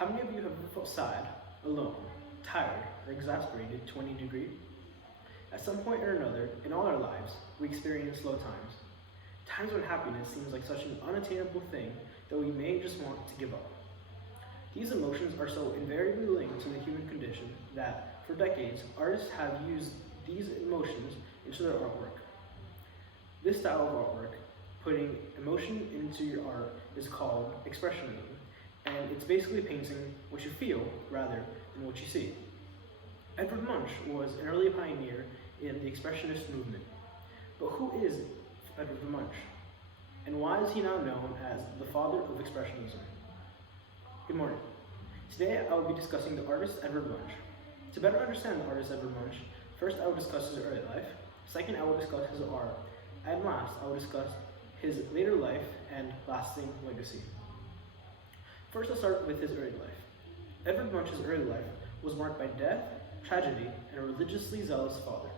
How many of you have ever felt sad, alone, tired, or exasperated to any degree? At some point or another in all our lives, we experience slow times. Times when happiness seems like such an unattainable thing that we may just want to give up. These emotions are so invariably linked to the human condition that, for decades, artists have used these emotions into their artwork. This style of artwork, putting emotion into your art, is called expressionism, and it's basically painting what you feel rather than what you see. Edvard Munch was an early pioneer in the expressionist movement. But who is Edvard Munch? And why is he now known as the father of expressionism? Good morning. Today I will be discussing the artist Edvard Munch. To better understand the artist Edvard Munch, first I will discuss his early life, second I will discuss his art, and last I will discuss his later life and lasting legacy. First, I'll start with his early life. Edvard Munch's early life was marked by death, tragedy, and a religiously zealous father.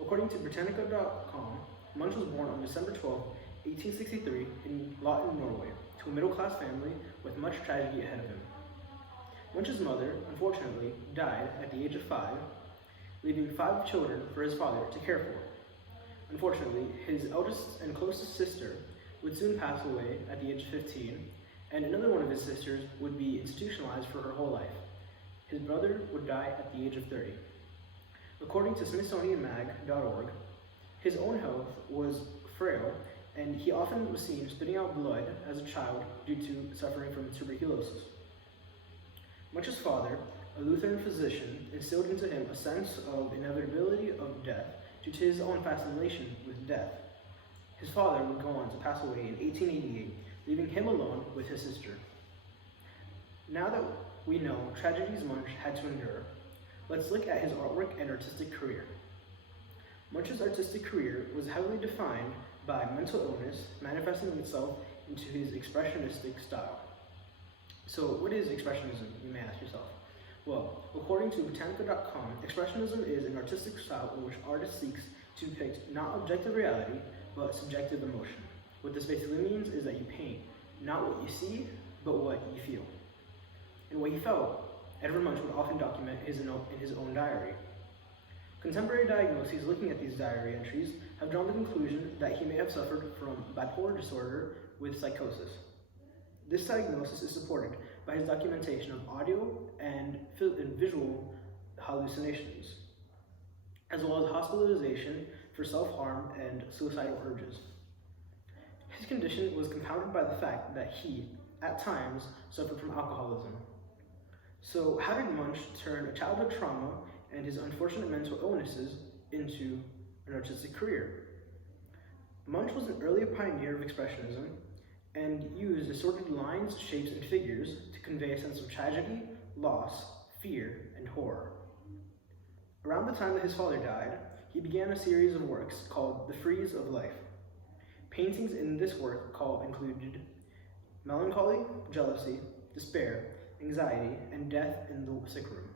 According to Britannica.com, Munch was born on December 12, 1863 in Lotton, Norway, to a middle-class family with much tragedy ahead of him. Munch's mother, unfortunately, died at the age of 5, leaving 5 children for his father to care for. Unfortunately, his eldest and closest sister would soon pass away at the age of 15, and another one of his sisters would be institutionalized for her whole life. His brother would die at the age of 30. According to SmithsonianMag.org, his own health was frail, and he often was seen spitting out blood as a child due to suffering from tuberculosis. Munch's father, a Lutheran physician, instilled into him a sense of inevitability of death due to his own fascination with death. His father would go on to pass away in 1888, leaving him alone with his sister. Now that we know tragedies Munch had to endure, let's look at his artwork and artistic career. Munch's artistic career was heavily defined by mental illness, manifesting itself into his expressionistic style. So what is expressionism, you may ask yourself? Well, according to Britannica.com, expressionism is an artistic style in which artist seeks to depict not objective reality, but subjective emotion. What this basically means is that you paint not what you see, but what you feel. And what he felt, Edvard Munch would often document in his own diary. Contemporary diagnoses looking at these diary entries have drawn the conclusion that he may have suffered from bipolar disorder with psychosis. This diagnosis is supported by his documentation of audio and visual hallucinations, as well as hospitalization for self-harm and suicidal urges. His condition was compounded by the fact that he, at times, suffered from alcoholism. So how did Munch turn a childhood trauma and his unfortunate mental illnesses into an artistic career? Munch was an early pioneer of expressionism and used assorted lines, shapes, and figures to convey a sense of tragedy, loss, fear, and horror. Around the time that his father died, he began a series of works called The Frieze of Life. Paintings in this work included melancholy, jealousy, despair, anxiety, and death in the sick room,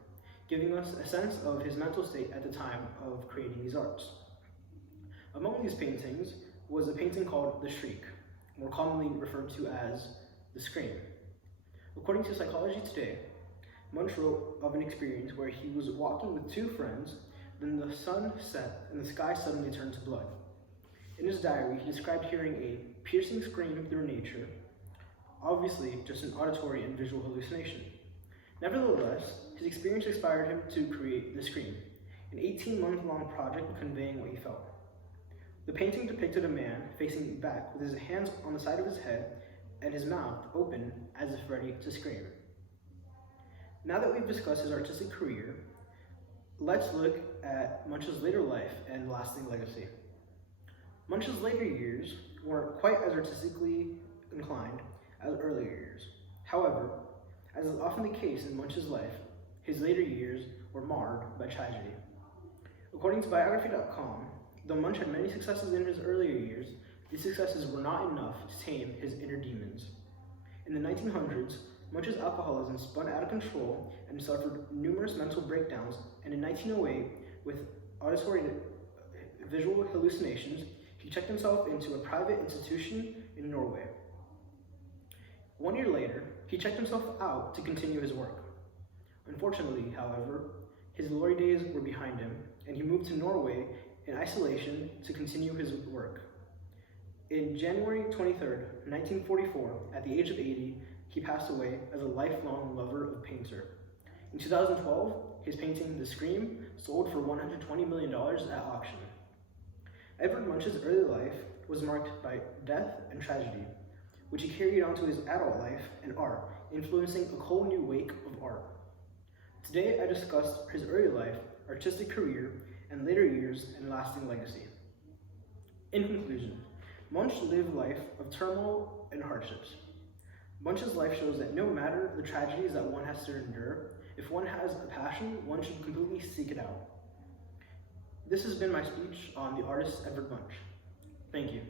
giving us a sense of his mental state at the time of creating these arts. Among these paintings was a painting called The Shriek, more commonly referred to as The Scream. According to Psychology Today, Munch wrote of an experience where he was walking with 2 friends, then the sun set and the sky suddenly turned to blood. In his diary, he described hearing a piercing scream through nature, obviously just an auditory and visual hallucination. Nevertheless, his experience inspired him to create The Scream, an 18-month-long project conveying what he felt. The painting depicted a man facing back with his hands on the side of his head and his mouth open as if ready to scream. Now that we've discussed his artistic career, let's look at Munch's later life and lasting legacy. Munch's later years weren't quite as artistically inclined as earlier years. However, as is often the case in Munch's life, his later years were marred by tragedy. According to Biography.com, though Munch had many successes in his earlier years, these successes were not enough to tame his inner demons. In the 1900s, Munch's alcoholism spun out of control and suffered numerous mental breakdowns, and in 1908, with auditory visual hallucinations, he checked himself into a private institution in Norway. 1 year later, he checked himself out to continue his work. Unfortunately, however, his glory days were behind him, and he moved to Norway in isolation to continue his work. In January 23rd, 1944, at the age of 80, he passed away as a lifelong lover of painter. In 2012, his painting, The Scream, sold for $120 million at auction. Edvard Munch's early life was marked by death and tragedy, which he carried on to his adult life and art, influencing a whole new wave of art. Today, I discussed his early life, artistic career, and later years and lasting legacy. In conclusion, Munch lived a life of turmoil and hardships. Munch's life shows that no matter the tragedies that one has to endure, if one has a passion, one should completely seek it out. This has been my speech on the artist Edvard Munch. Thank you.